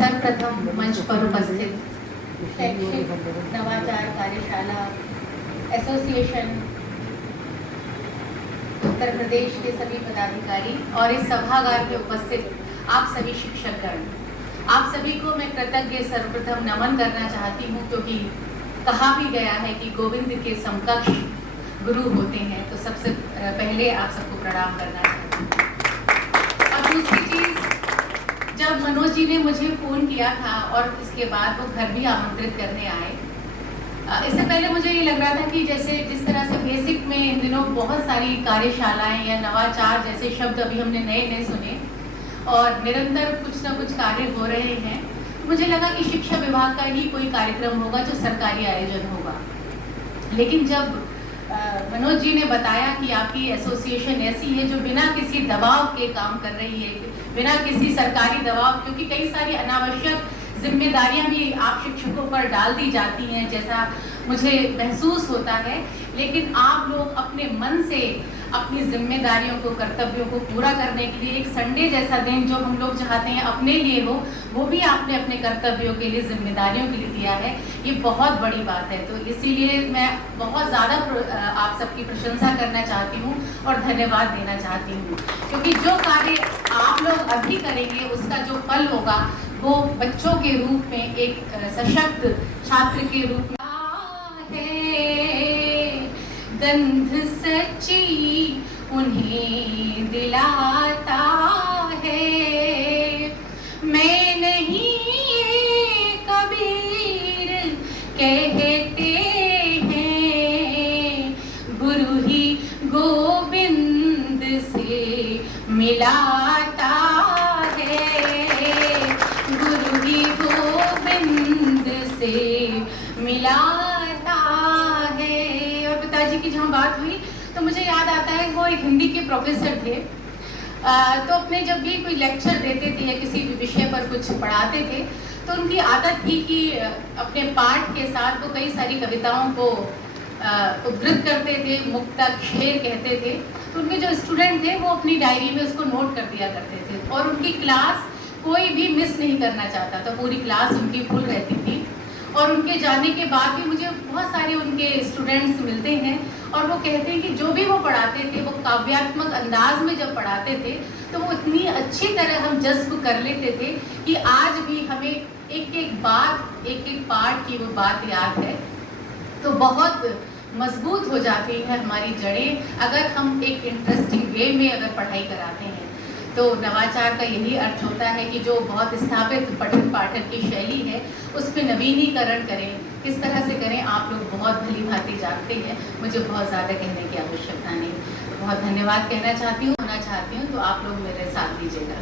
सर्वप्रथम मंच पर उपस्थित शैक्षिक नवाचार कार्यशाला एसोसिएशन उत्तर प्रदेश के सभी पदाधिकारी और इस सभागार में उपस्थित आप सभी शिक्षकगण, आप सभी को मैं कृतज्ञ सर्वप्रथम नमन करना चाहती हूँ, क्योंकि कहा भी गया है कि गोविंद के समकक्ष गुरु होते हैं। तो सबसे पहले आप सबको प्रणाम करना चाहती हूँ। और दूसरी चीज़, जब मनोज जी ने मुझे फ़ोन किया था और इसके बाद वो घर भी आमंत्रित करने आए, इससे पहले मुझे ये लग रहा था कि जैसे जिस तरह से बेसिक में इन दिनों बहुत सारी कार्यशालाएं या नवाचार जैसे शब्द अभी हमने नए नए सुने और निरंतर कुछ ना कुछ कार्य हो रहे हैं, मुझे लगा कि शिक्षा विभाग का ही कोई कार्यक्रम होगा जो सरकारी आयोजन होगा। लेकिन जब मनोज जी ने बताया कि आपकी एसोसिएशन ऐसी है जो बिना किसी दबाव के काम कर रही है, बिना किसी सरकारी दबाव, क्योंकि कई सारी अनावश्यक जिम्मेदारियां भी आप शिक्षकों पर डाल दी जाती हैं जैसा मुझे महसूस होता है, लेकिन आप लोग अपने मन से अपनी जिम्मेदारियों को, कर्तव्यों को पूरा करने के लिए एक संडे जैसा दिन जो हम लोग चाहते हैं अपने लिए हो, वो भी आपने अपने कर्तव्यों के लिए, जिम्मेदारियों के लिए दिया है। ये बहुत बड़ी बात है। तो इसीलिए मैं बहुत ज़्यादा आप सबकी प्रशंसा करना चाहती हूँ और धन्यवाद देना चाहती हूँ, क्योंकि जो कार्य आप लोग अभी करेंगे उसका जो फल होगा वो बच्चों के रूप में, एक सशक्त छात्र के रूप में है। गंध सच्ची उन्हें दिलाता है। मैं नहीं ये कबीर कहते हैं, गुरु ही गोविंद से मिलाता है, गुरु ही गोविंद से मिलाता है। और पिताजी की जहाँ बात हुई तो मुझे याद आता है वो एक हिंदी के प्रोफेसर थे। तो अपने जब भी कोई लेक्चर देते थे या किसी भी विषय पर कुछ पढ़ाते थे तो उनकी आदत थी कि अपने पाठ के साथ वो कई सारी कविताओं को उद्धृत करते थे, मुक्तक, शेर कहते थे। तो उनके जो स्टूडेंट थे वो अपनी डायरी में उसको नोट कर दिया करते थे और उनकी क्लास कोई भी मिस नहीं करना चाहता था। पूरी क्लास उनकी फुल रहती थी और उनके जाने के बाद भी मुझे बहुत सारे उनके स्टूडेंट्स मिलते हैं और वो कहते हैं कि जो भी वो पढ़ाते थे वो काव्यात्मक अंदाज में जब पढ़ाते थे तो वो इतनी अच्छी तरह हम जज्ब कर लेते थे कि आज भी हमें एक एक बात, एक एक पाठ की वो बात याद है। तो बहुत मजबूत हो जाती है हमारी जड़ें अगर हम एक इंटरेस्टिंग वे में अगर पढ़ाई कराते हैं। तो नवाचार का यही अर्थ होता है कि जो बहुत स्थापित पठन पाठन की शैली है उसमें नवीनीकरण करें। किस तरह से करें आप लोग बहुत भली भांति जानते हैं, मुझे बहुत ज़्यादा कहने की आवश्यकता नहीं। तो बहुत धन्यवाद कहना चाहती हूँ, होना चाहती हूँ, तो आप लोग मेरे साथ दीजिएगा।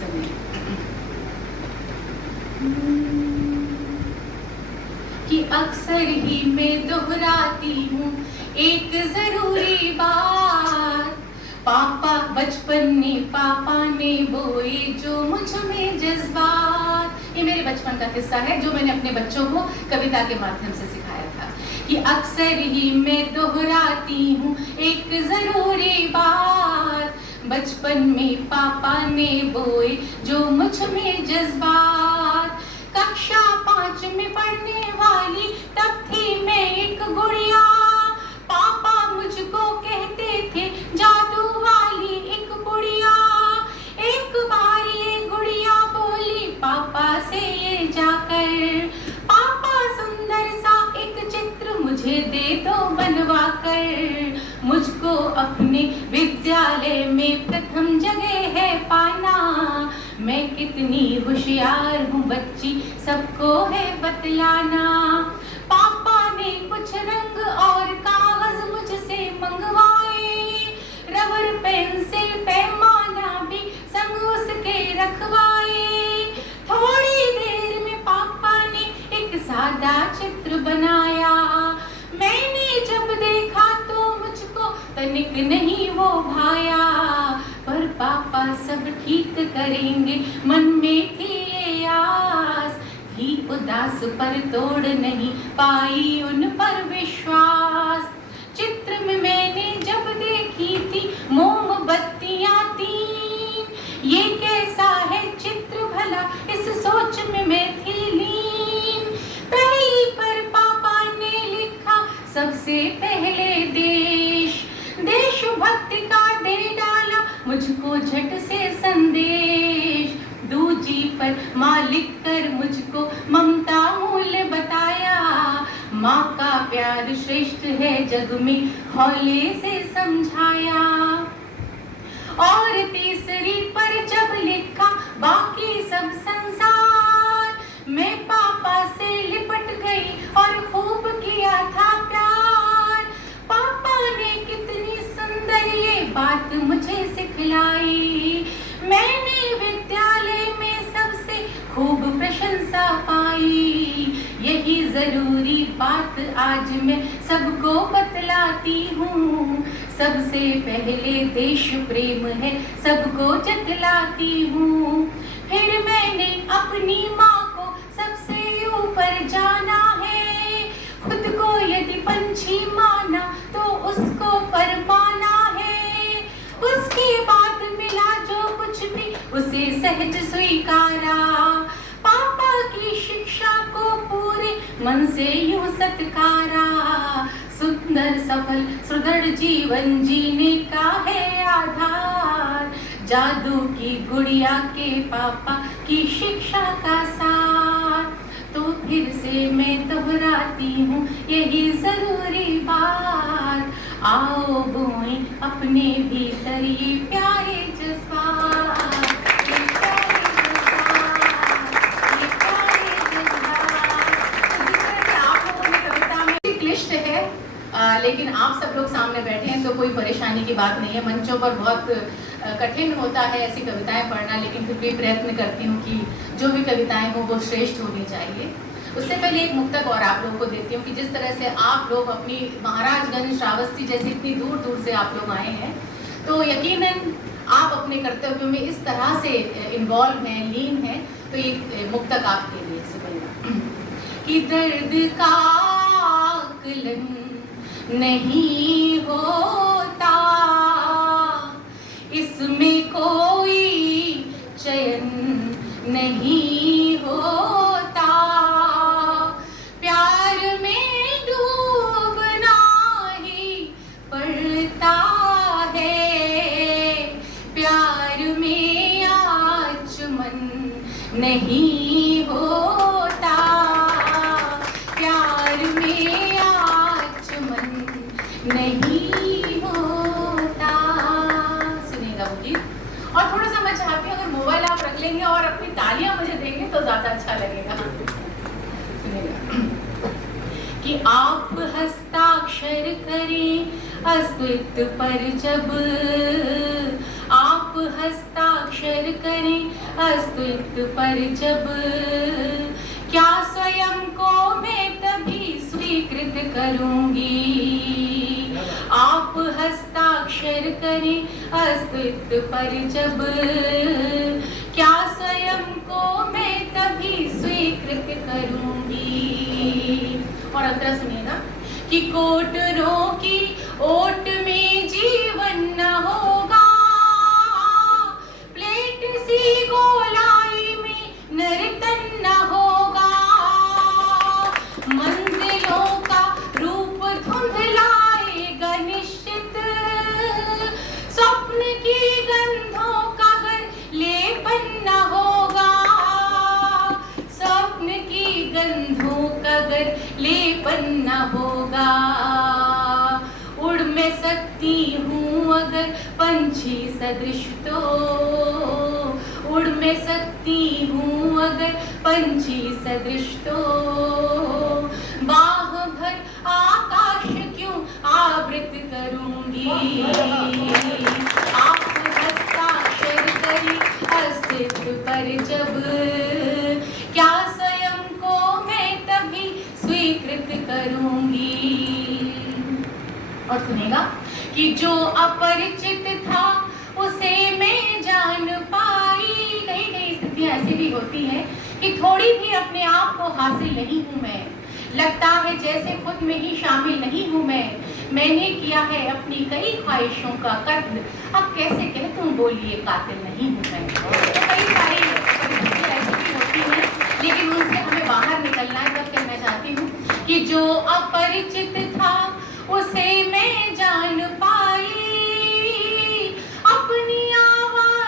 सुनिए कि अक्सर ही मैं दोहराती हूँ एक ज़रूरी बात, पापा बचपन में पापा ने बोए जो मुझ में जज्बात। ये मेरे बचपन का किस्सा है जो मैंने अपने बच्चों को कविता के माध्यम से सिखाया था कि अक्सर ही मैं दोहराती हूँ एक ज़रूरी बात, बचपन में पापा ने बोए जो मुझ में जज्बात। कक्षा 5 में पढ़ने वाली तब थी मैं एक गुड़िया, पापा मुझको कहते थे जादू वाली एक गुड़िया। एक बार ये गुड़िया बोली पापा से ये जाकर, पापा सुंदर सा एक चित्र मुझे दे दो बनवा कर, मुझको अपने विद्यालय में प्रथम जगह है पाना, मैं कितनी होशियार हूँ बच्ची सबको है बतलाना। पापा ने कुछ रंग और कागज मुझसे मंगवाए, रबर पेंसिल पैमाना भी संग उसके रखवाए। थोड़ी देर में पापा ने एक सादा चित्र बनाया, मैंने जब देखा तो मुझको तनिक नहीं वो भाया, पर पापा सब ठीक करेंगे मन में थी ये आस, थी उदास पर तोड़ नहीं पाई उन पर विश्वास। चित्र में मैंने जब देखी थी मोमबत्तियां 3, ये कैसा है चित्र भला इस सोच झट से संदेश, दूजी पर माँ लिख कर मुझको ममता मूल्य बताया। माँ का प्यार श्रेष्ठ है जग में हौले से समझाया। और तीसरी पर जब लिखा बाकी सब संसार, मैं पापा से लिपट गई और खूब किया था प्यार। पापा ने कितनी सुंदर ये बात मुझे सिखलाई, मैंने विद्यालय में सबसे खूब प्रशंसा पाई। यही जरूरी बात आज मैं सबको बतलाती हूँ, सबसे पहले देश प्रेम है सबको जतलाती हूँ। फिर मैंने अपनी माँ को सबसे ऊपर जाना है, खुद को यदि पंछी माना तो उसको परमाना है। उसके बाद मिला जो कुछ भी उसे सहज स्वीकारा, पापा की शिक्षा को पूरे मन से यूं सत्कारा। सुंदर सफल सुदृढ़ जीवन जीने का है आधार, जादू की गुड़िया के पापा की शिक्षा का सार। तो फिर से मैं दोहराती हूँ यही जरूरी बात, आओ बोएं अपने भीतर ये प्यारे जज्बात। लेकिन आप सब लोग सामने बैठे हैं तो कोई परेशानी की बात नहीं है। मंचों पर बहुत कठिन होता है ऐसी कविताएं पढ़ना, लेकिन फिर भी प्रयत्न करती हूँ कि जो भी कविताएं हो वो श्रेष्ठ होनी चाहिए। उससे पहले एक मुक्तक और आप लोगों को देती हूँ कि जिस तरह से आप लोग अपनी महाराजगंज श्रावस्ती जैसे इतनी दूर दूर से आप लोग आए हैं, तो यकीनन आप अपने कर्तव्यों में इस तरह से इन्वॉल्व हैं, लीन हैं। तो ये मुक्तक आपके लिए सुनेगा कि दर्द का आकलन नहीं होता, इसमें कोई चयन नहीं होता, प्यार में डूबना ही पड़ता है, प्यार में आचमन नहीं होता, प्यार में आचमन नहीं होता। सुनिएगा वो गीत। और थोड़ा सा मैं चाहती हूँ अगर मोबाइल आप रख लेंगे और अपनी तालियां मुझे देंगे तो ज्यादा अच्छा लगेगा। सुनिएगा कि आप हस्ताक्षर करें अस्तित्व पर जब, आप हस्ताक्षर करें अस्तित्व पर जब, क्या स्वयं को मैं तभी स्वीकृत करूंगी। आप हस्ताक्षर करें अस्तित्व पर जब, क्या स्वयं को मैं तभी स्वीकृत करूंगी। और अंतरा सुनिएगा कि कोटरों की ओट में जीवन न होगा, प्लेट सी गोलाई में नर्तन न होगा, मंजिलों का रूप धुंधलाएगा निश्चित, स्वप्न की गंधों का घर लेपन न होगा, स्वप्न की गंधों का घर लेपन न होगा। उड़ मैं सकती हूँ अगर पंछी सदृश तो, उड़ मैं सकती हूँ अगर पंछी सदृश तो, बाह भर आकाश क्यों आवृत करूंगी। आप हस्ताक्षर करें अस्तित्व पर जब, क्या स्वयं को मैं तभी स्वीकृत करूंगी। और सुनेगा कि जो अपरिचित था उसे मैं जान पाई। कई कई स्थितियां ऐसी भी होती हैं कि थोड़ी भी अपने आप को हासिल नहीं हूं मैं, लगता है जैसे खुद में ही शामिल नहीं हूं मैं, मैंने किया है अपनी कई ख्वाहिशों का कत्ल, अब कैसे कह तुम बोलिए कातिल नहीं हूं मैं। तो कई सारी परिस्थितियां ऐसी भी होती हैं, लेकिन उनसे हमें बाहर निकलना है। तब कहना चाहती हूँ कि जो अपरिचित था उसे मैं जान पाई, अपनी आवाज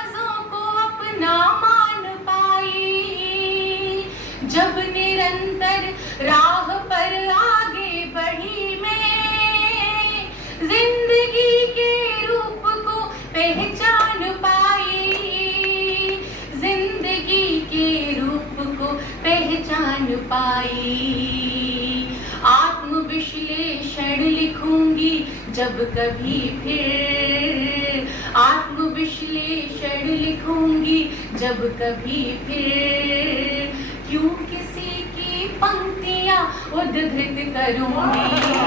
जब कभी फिर आत्मविश्लेषण लिखूंगी जब कभी फिर क्यों किसी की पंक्तियां उद्धृत करूंगी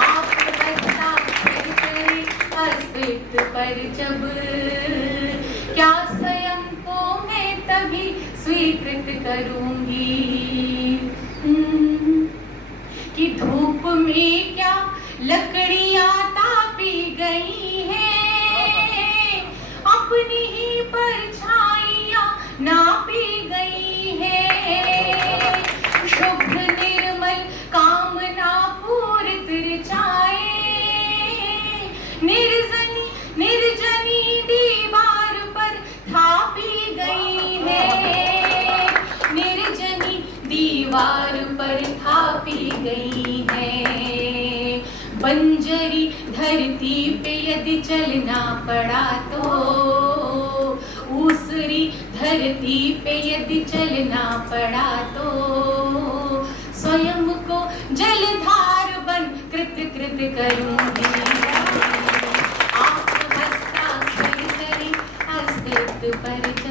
आप हस्ताक्षर करें अस्तित्व पर जब क्या स्वयं को मैं तभी स्वीकृत करूंगी कि धूप में क्या लकड़ियां तापी गई हैं अपनी ही परछाइयां नापी गई हैं शुभ निर्मल कामना पूरित ऋचाएं निर्जनी दीवार पर थापी गई है निर्जनी दीवार पर थापी गई है बंजरी धरती पे यदि चलना पड़ा तो ऊसरी धरती पे यदि चलना पड़ा तो स्वयं को जलधार बन कृत कृत करूंगी आप हस्ताक्षर करें अस्तित्व पर